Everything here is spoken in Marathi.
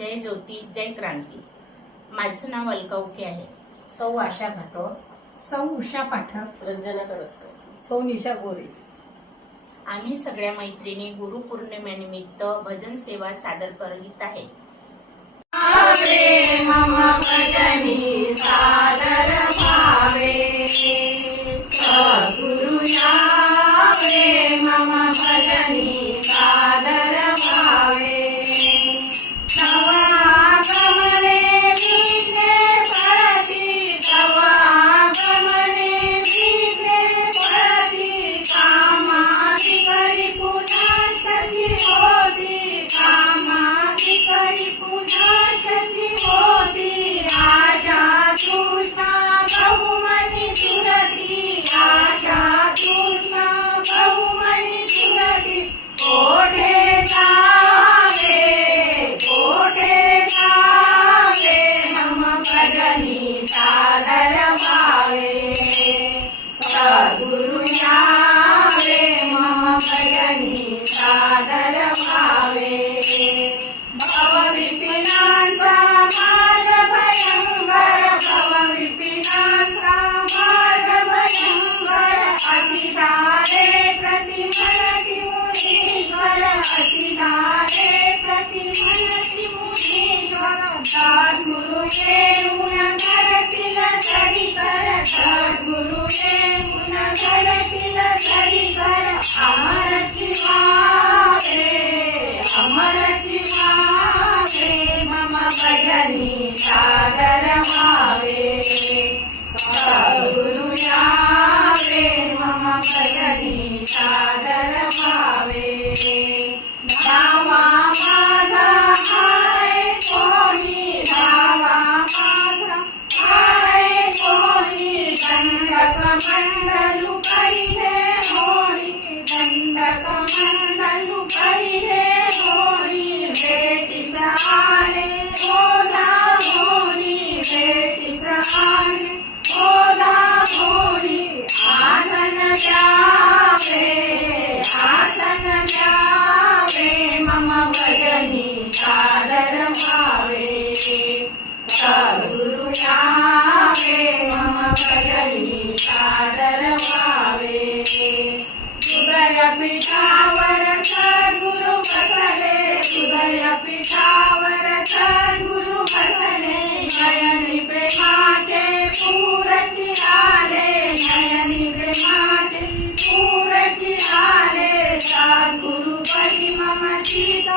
जय ज्योती जय क्रांती। माझं नाव अलका उके आहे। सौ आशा भाटोळ, सौ उषा पाठक, रंजना कळसकर, सौ निशा गोरे। आम्ही सगळ्या मैत्रिणी गुरुपौर्णिमेनिमित्त भजन सेवा सादर करीत आहे। मम भजनी सादर भावे, सद्गुरु यावे मम भजनी सादर भावे। तव आगमने विघ्ने पडती, तव आगमने विघ्ने पडती, कामादि करी पुन्हा शची होती, कामादि करी पुन्हा शची होती। आशा तृष्णा बहुमनी तुरती, आशा तृष्णा बहुमनी तुरती। कोठे जावे मम भजनी सादर भावे, सद्गुरु यावे मम भजनी सादर भावे। भव विपिनांचा मार्ग भयंकर, भव विपिनांचा मार्ग भयंकर। असिधारे प्रतिमनति मुनीश्वर, असिधारे प्रतिमनति मुनीश्वर। सद्गुरु येऊन धरतील धरी कर, सद्गुरु येऊन धरतील धरी कर। अमर चिवावे, अमर चिवावे मम भजनी सादर भावे, सद्गुरु यावे मम भजनी सादर भावे। धावा माझा हाय कोणी, धावा माझा हाय कोणी। दंडक मंडलु करिले होणी, दंडक मंडलु करिले होणी। भेटीस आले ओझा होणी, भेटीस आले ओझा होणी। आसन द्यावे, आसन द्यावे मम भजनी सादर भावे, सद्गुरु यावे मम भजनी सादर भावे। हृदय पीठावर सद्गुरु बसले, हृदय पीठावर सद्गुरु बसले। नयनी प्रेमाचे पूरची आले, नयनी प्रेमाचे पूरची आले। सद्गुरु परी मम चित्त